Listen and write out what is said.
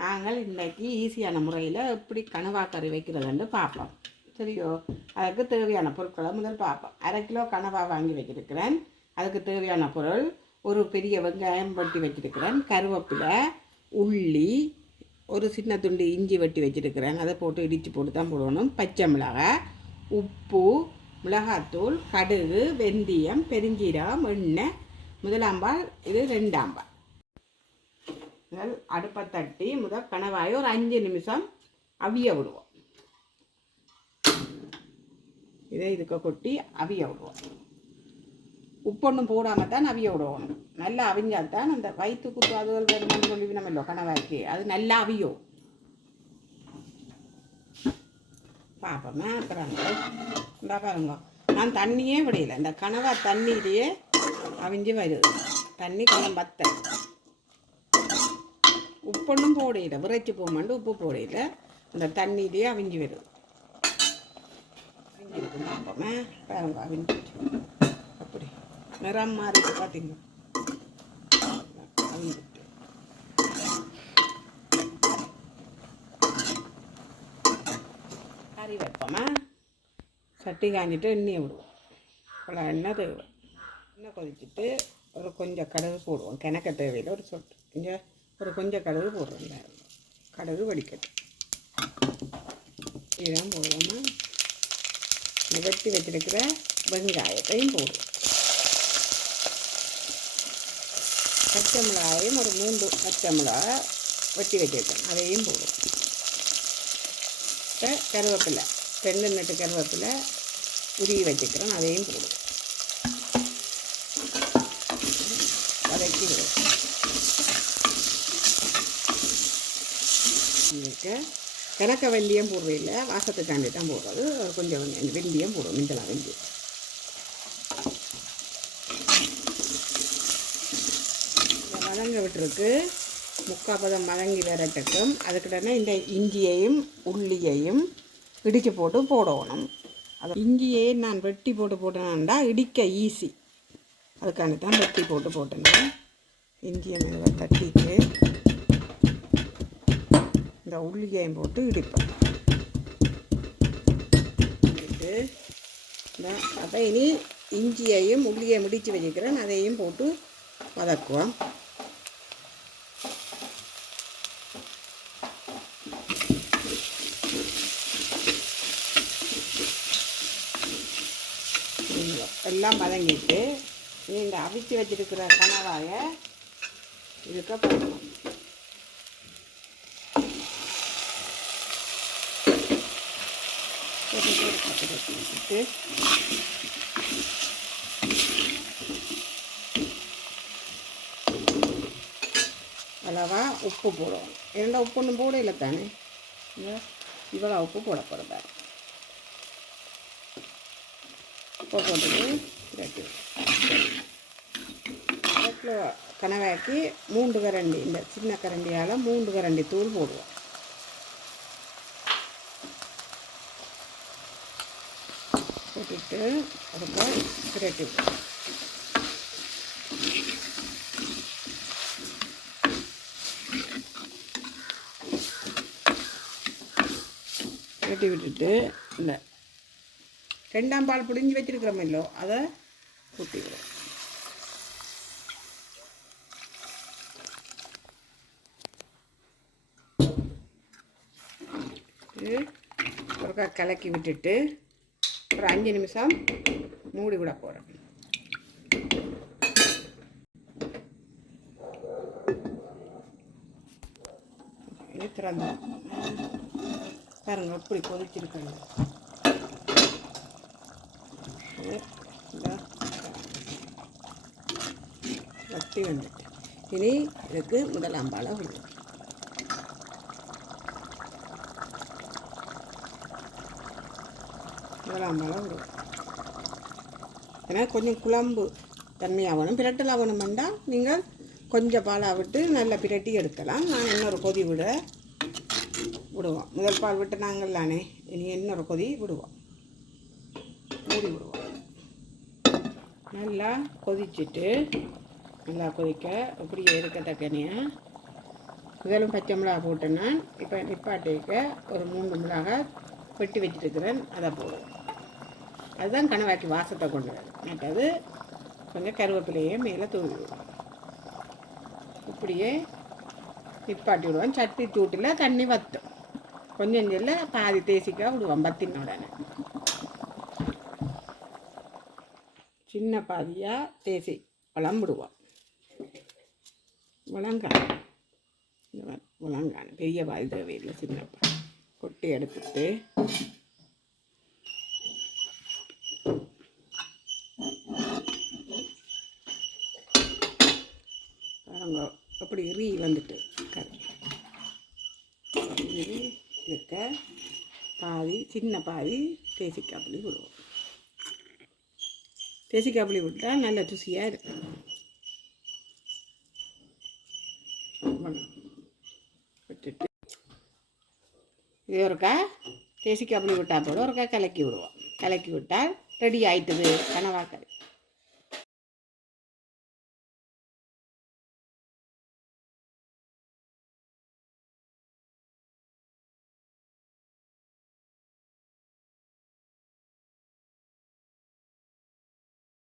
நாங்கள் இன்றைக்கி ஈஸியான முறையில் எப்படி கனவா கறி வைக்கிறதுன்னு பார்ப்போம். சரியோ? அதுக்கு தேவையான பொருட்களை முதல் பார்ப்போம். 1/2 கிலோ கனவா வாங்கி வச்சுருக்கிறேன். அதுக்கு தேவையான பொருள் ஒரு பெரிய வெங்காயம் வெட்டி வச்சுருக்கிறேன், கருவேப்பிலை, உள்ளி, ஒரு சின்ன துண்டு இஞ்சி வெட்டி வச்சுருக்கிறேன், அதை போட்டு இடித்து போட்டு தான் போடணும், பச்சை மிளகாய், உப்பு, மிளகாத்தூள், கடுகு, வெந்தயம், பெருஞ்சீரகம், எண்ணெய், முதலாம்பால், இது 2ஆம்பால். அடுப்பை தட்டி முதல் கனவாயை ஒரு 5 நிமிஷம் அவிய விடுவோம். இதை இதுக்கு கொட்டி அவிய விடுவோம். உப்பொன்றும் போடாமல் தான் அவிய விடுவோம். நல்லா அவிஞ்சால் தான் அந்த வயிற்றுக்கு அதுகள் வருமானு சொல்லி நம்ம இல்லை கனவாய்க்கு அது நல்லா அவியும். பார்ப்போமே அப்புறம் இந்த பாருங்க, நான் தண்ணியே விடையில, இந்த கனவா தண்ணியிலேயே அவிஞ்சு வருது. தண்ணி கொஞ்சம் பத்தல், உப்பொன்றும் போடையில, விரைச்சி போமாண்டு உப்பு போடையில, இந்த தண்ணியிலேயே அவிஞ்சி வருது. அவிஞ்சிருக்கு பார்ப்போமே பாருங்க, அவிஞ்சிட்டு அப்படி நிறம் மாறிட்டு பார்த்தீங்க, அவிஞ்சிட்டு. கறி வைப்போமா, சட்டி காஞ்சிட்டு எண்ணெயை விடுவோம். அவ்வளோ எண்ணெய் தேவை. எண்ணெய் கொதிச்சுட்டு ஒரு கொஞ்சம் கடுகு போடுவோம், கிணக்க தேவையில் ஒரு சொட்டு இங்கே ஒரு கொஞ்சம் கடுகு போடுறோங்க. கடுகு வடிக்கட்டும். இதெல்லாம் போடுவோமா, வெட்டி வச்சிருக்கிற வெங்காயத்தையும் போடுவோம். பச்சை மிளகாயும் ஒரு 3 பச்சை மிளகா வெட்டி வச்சிருக்கேன், அதையும் போடுவோம். இப்போ கருவேப்பிலை 2 நட்டு கருவேப்பிலை உருவி வச்சுக்கிறோம், அதையும் போடுவோம். வதக்கி விடுவோம். கிழக்க வெந்தயம் போடுறதில்ல, வாசத்துக்காண்டி தான் போடுறது. கொஞ்சம் வெந்தயம் போடுவோம், மிஞ்சலாம் வெந்தயம். வதங்க விட்டுருக்கு, 3/4 பதம் வதங்கி வரட்டுக்கும். அதுக்கிட்டே இந்த இஞ்சியையும் உள்ளியையும் இடித்து போட்டு போடணும். அது இஞ்சியை நான் வெட்டி போட்டு போட்டேன்னா இடிக்க ஈஸி, அதுக்காண்டி தான் வெட்டி போட்டு போட்டேன்னா. இஞ்சியை மேலே தட்டிட்டு இந்த உள்ளியையும் போட்டு இடிப்பேன். அப்போ இனி இஞ்சியையும் உள்ளியையும் முடித்து வச்சுக்கிறேன், அதையும் போட்டு வதக்குவோம். எல்லாம் வதங்கிட்டு இந்த அவிச்சு வச்சிருக்கிற கனவாயை இதுக்க போடணும். அளவா உப்பு போடுவோம். ஏன்னா உப்பு ஒன்றும் போடையில தானே, இவ்வளோ உப்பு போட போகிறதாரு. உப்பு போட்டுட்டு இறக்கி கனவாக்கி 3 கரண்டி, இந்த சின்ன கரண்டியால் 3 கரண்டி தூள் போடுவோம். போட்டுட்டு அதுக்கு பிரட்டி பிரட்டி விட்டுட்டு இந்த 2ஆம் பால் பிடிஞ்சி வச்சிருக்கிறோமில்லோ அதை ஊற்றிக்கிறோம். ஒருக்கா கலக்கி விட்டுட்டு ஒரு 5 நிமிஷம் மூடி விட போகிறேன். இது திறந்து பாருங்க எப்படி கொதிச்சிருக்காங்க. வட்டி வந்துட்டு இனி இதுக்கு முதலாம் பாலை விடுவோம். முதலாம் பாலை விடுவோம். ஏன்னா கொஞ்சம் குழம்பு தன்மையாகணும், பிரட்டல் ஆகணுமெண்டா நீங்கள் கொஞ்சம் பாலாக விட்டு நல்லா பிரட்டி எடுக்கலாம். நான் இன்னொரு கொதி விடுவோம். முதல் பால் விட்டு நாங்கள் தானே, இனி இன்னொரு கொதி விடுவோம், மூடி விடுவோம். நல்லா கொதிச்சுட்டு நல்லா கொதிக்க இப்படியே இருக்கத்தக்கனையை முதலும் பச்சை மிளகா போட்டேன் நான். இப்போ நிப்பாட்டிக்க ஒரு 3 மிளகாய் வெட்டி வச்சுருக்கிறேன், அதை போடுவேன். அதுதான் கனவாக்கி வாசத்தை கொண்டு வரும். மற்றது கொஞ்சம் கருவேப்பிலையே மேலே தூவி விடுவோம். இப்படியே நிப்பாட்டி விடுவோம். சட்டி தூட்டில் தண்ணி வற்றும். கொஞ்சம் சொல்ல பாதி தேசிக்காய் விடுவோம். பத்தின உடனே சின்ன பாதியாக தேசி பழம் விடுவோம். முழங்கான முழங்கான பெரிய பாதி தேவையில்லை, சின்ன பாதி கொட்டி எடுத்துட்டு அப்படி எறி வந்துட்டு கறி இருக்க பாதி சின்ன பாதி தேசிக்காப்புளி விடுவோம். தேசிக்காப்புளி விட்டால் நல்ல ருசியாக இருக்கும். விட்டுட்டு இது ஒருக்கா தேசிக்காப்புளி விட்டால் போட ஒருக்கா கலக்கி விடுவோம். கலக்கி விட்டால் ரெடி ஆயிட்டுது கனவா கறி.